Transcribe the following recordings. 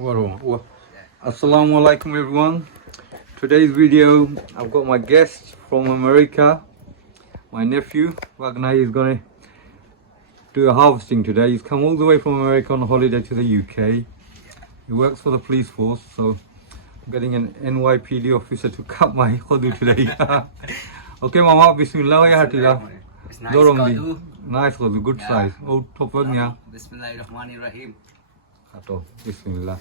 Assalamu alaikum everyone. Today's video, I've got my guest from America, my nephew. Bagan is gonna do a harvesting today. He's come all the way from America on a holiday to the UK. He works for the police force, so I'm getting an NYPD officer to cut my khudu today. Okay, Mama, Bismillah, ya hatila. It's nice khudu. Nice khudu, good size. Oh, top one, yeah. Bismillahirrahmanirrahim. Kato, Bismillah.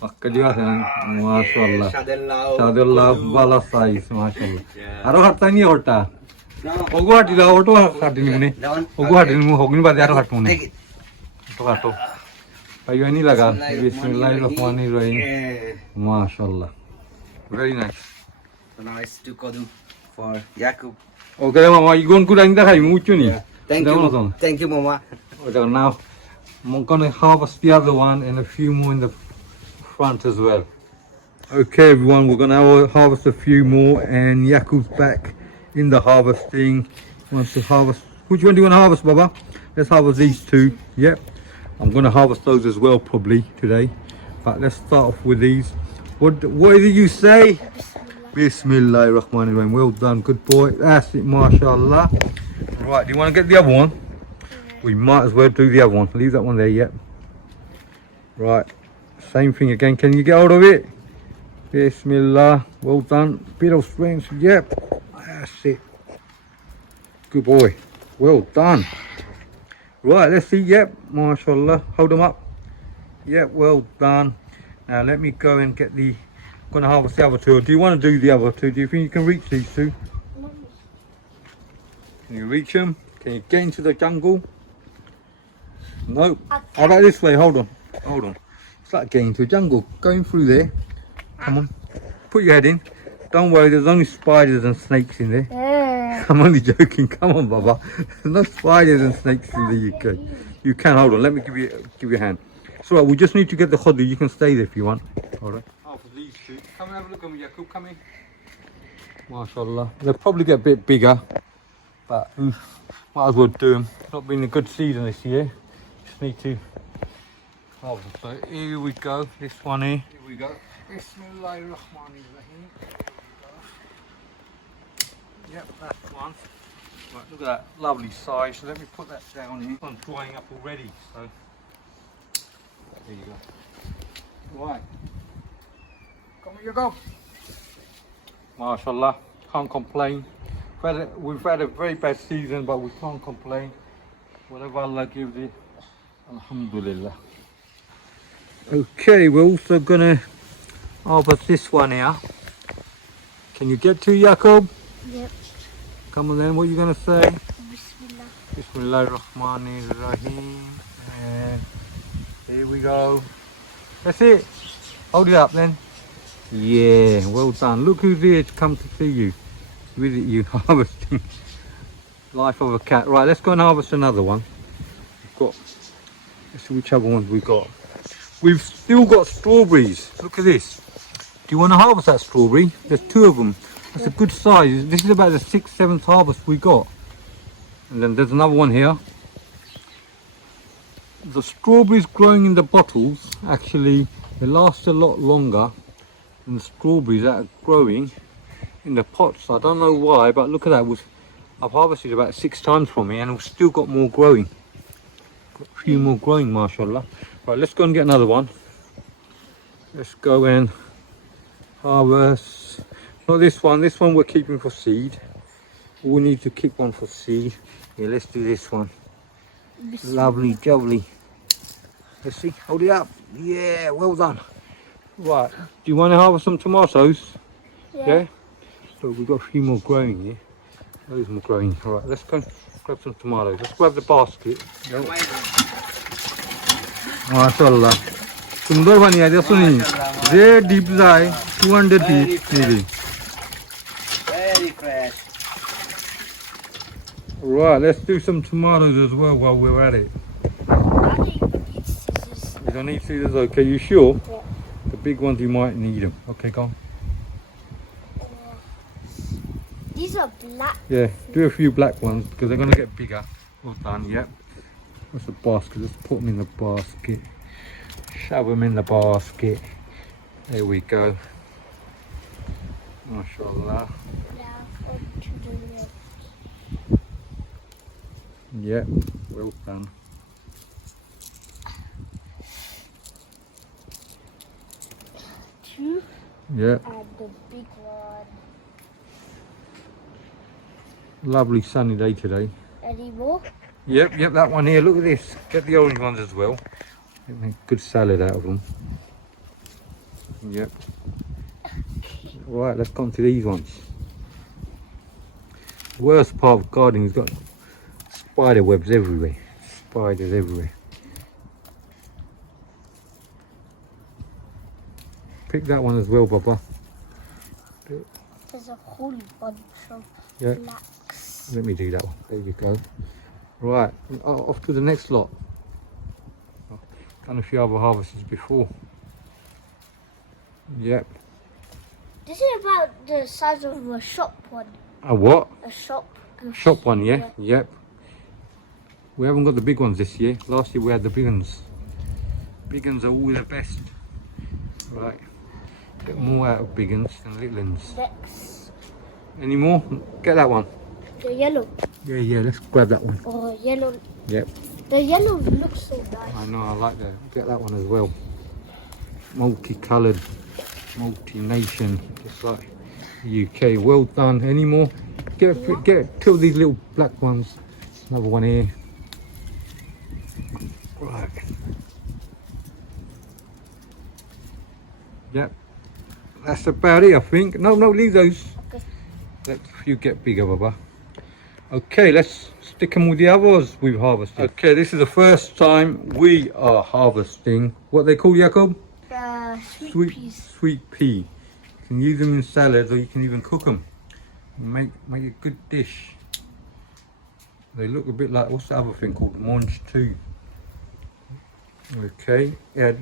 MashaAllah. Shadallah, bala size, MashaAllah. Aro hatta ni horta. Ogu hatila, auto hatini mune. Ogu hatini mu hogni bade aro hat mune. To hato. Payo ni laga. Bismillahirrahmanirrahim. MashaAllah. Very nice. So now it's to khudu for Yakub. Okay, Mama, you going to go down mucho ni. Thank you. Thank you, Mama. Okay, now I'm gonna harvest the other one and a few more in the front as well. Okay everyone, we're gonna harvest a few more and Yakub's back in the harvesting. Wants to harvest. Which one do you want to harvest, Baba? Let's harvest these two. Yep. I'm gonna harvest those as well probably today. But let's start off with these. What did you say? Bismillahirrahmanirrahim. Well done, good boy. That's it, mashallah. Right, do you want to get the other one? We might as well do the other one. Leave that one there, yep. Right, same thing again. Can you get hold of it? Bismillah. Well done. Bit of strength, yep. That's it. Good boy. Well done. Right, let's see. Yep, mashallah. Hold them up. Yep, well done. Now let me go and get the... I'm going to harvest the other two. Do you want to do the other two? Do you think you can reach these two? Can you reach them? Can you get into the jungle? Nope. How about this way? Hold on. Hold on. It's like getting into a jungle. Going through there. Come on. Put your head in. Don't worry, there's only spiders and snakes in there. Yeah. I'm only joking. Come on, Baba. There's no spiders and snakes in the UK. You can. Hold on. Let me give you a hand. It's alright. We just need to get the khudu. You can stay there if you want. Alright. Oh, for these two. Come and have a look at me, Yakub. Come in. MashaAllah. They'll probably get a bit bigger. But might as well do them. It's not been a good season this year. Just need to harvest. So here we go. This one here. Here we go. Bismillahirrahmanirrahim. Yep, that's one. Right, look at that lovely size. So let me put that down here. I'm drying up already. So there you go. Right. Come here you go. MashaAllah. Can't complain. We've had a very bad season, but we can't complain. Whatever Allah gives it, alhamdulillah. Okay, we're also gonna harvest this one here. Can you get to Yakub? Yep. Come on then, what are you gonna say? Bismillah. Bismillahirrahmanirrahim. And here we go. That's it. Hold it up then. Yeah, well done. Look who's here to come to see you. Visit you harvesting. Life of a cat. Right, let's go and harvest another one. Let's see which other ones we've got. We've still got strawberries. Look at this. Do you want to harvest that strawberry? There's two of them. That's a good size. This is about the 6th, 7th harvest we got. And then there's another one here. The strawberries growing in the bottles, actually, they last a lot longer than the strawberries that are growing in the pots. I don't know why, but look at that. I've harvested about 6 times from here and we've still got more growing. Got a few more growing, mashallah. Right, let's go and get another one. Let's go and harvest. Not this one. This one we're keeping for seed. We need to keep one for seed. Yeah, let's do this one. Lovely, jolly. Let's see. Hold it up. Yeah, well done. Right. Do you want to harvest some tomatoes? Yeah? So we've got a few more growing here. Those more growing. Alright, let's go and grab some tomatoes. Let's grab the basket. MashaAllah. Sundar bani aaj suni. Very deep zai. 200 deep maybe. Very fresh. Right, let's do some tomatoes as well while we're at it. You don't need scissors, okay? You sure? Yeah. The big ones you might need them. Okay, go on. These are black. Yeah, do a few black ones because they're going to get bigger. Well done, yep. What's the basket? Let's put them in the basket. Shove them in the basket. There we go. MashaAllah. Now on to the left. Yep, well done. Two Yep, and the big one. lovely sunny day today. Any more? Yep, that one here. Look at this. Get the orange ones as well. Make good salad out of them. Yep. Right, let's come to these ones. Worst part of gardening is got spider webs everywhere. Spiders everywhere. Pick that one as well, Baba. There's a whole bunch of Yeah. blacks. Let me do that one. There you go. Right, off to the next lot. Done a few other harvests before. Yep. This is about the size of a shop one. A what? A shop. Shop one, yeah? Yep. We haven't got the big ones this year. Last year we had the big ones. Big ones are always the best. Right. Get more out of big ones than little ones. Next. Any more? Get that one. The yellow. Yeah, let's grab that one. Oh, yellow. Yep. The yellow looks so nice. I know, I like that. Get that one as well. Multicoloured, multi-nation, just like the UK. Well done. Any more? Get two of these little black ones. Another one here. Right. Yep. That's about it, I think. No, leave those. Okay. Let you get bigger, Baba. Okay, let's stick them with the others we've harvested. Okay, this is the first time we are harvesting what they call, Jacob? Sweet peas. Sweet pea. You can use them in salads or you can even cook them. Make a good dish. They look a bit like, what's the other thing called? Mange too. Okay, yeah.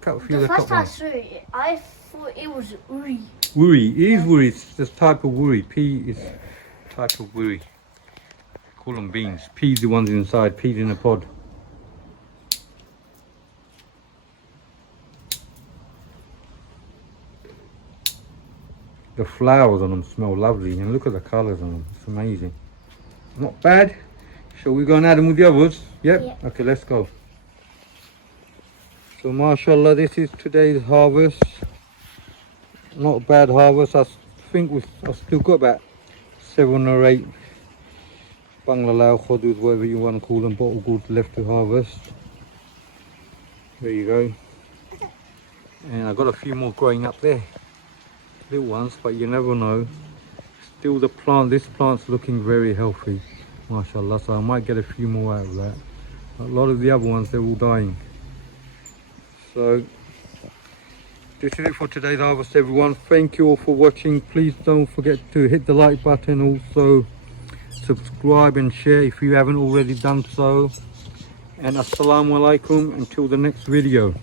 Cut a few of The the first top time I ones. saw it, I thought it was uri. Wuri, it is wuri. It's this type of wuri. Pea is type of wuri. Call them beans. Peas the ones inside. Peas in a pod. The flowers on them smell lovely, and look at the colours on them. It's amazing. Not bad. Shall we go and add them with the others? Yep. Yep. Okay, let's go. So, mashallah, this is today's harvest. Not a bad harvest. I think I've still got about 7 or 8 Bangla khudus, whatever you want to call them, bottle gourds left to harvest. There you go. And I've got a few more growing up there. Little ones, but you never know. Still this plant's looking very healthy, mashallah, so I might get a few more out of that. A lot of the other ones, they're all dying. So this is it for today's harvest, everyone. Thank you all for watching. Please don't forget to hit the like button, also subscribe and share if you haven't already done so. And assalamu alaikum until the next video.